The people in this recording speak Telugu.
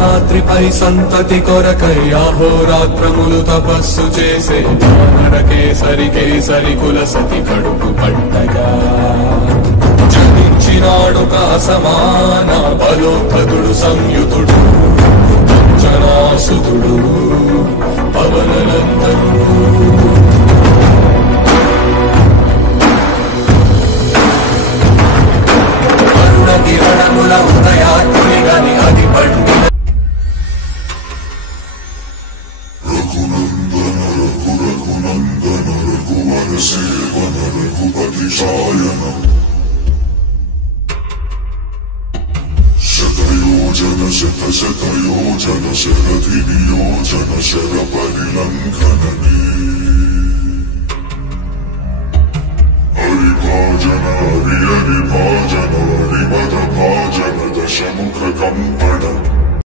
రాత్రిపై సంతతి కొరకై అహోరాత్రములు తపస్సు చేసే వానర కేసరి కేసరి కుల సతి కడుపు పట్టగా జనించినాడు కా సమాన బలోద్ధతుడు సంయుతుడు జనాసుతుడు పవననందనుడు కిరణముల ఉదయాత్మునిగని అది పండిన రఘునందన రఘునందన రఘువర సేవన రఘుపతి శాయన శతయోజన శతశతయోజన శరధి నియోజన శర పరిలంఘనని హరిభాజన హరి హరిభాజన హరిమద భాజన దశముఖ కంపణ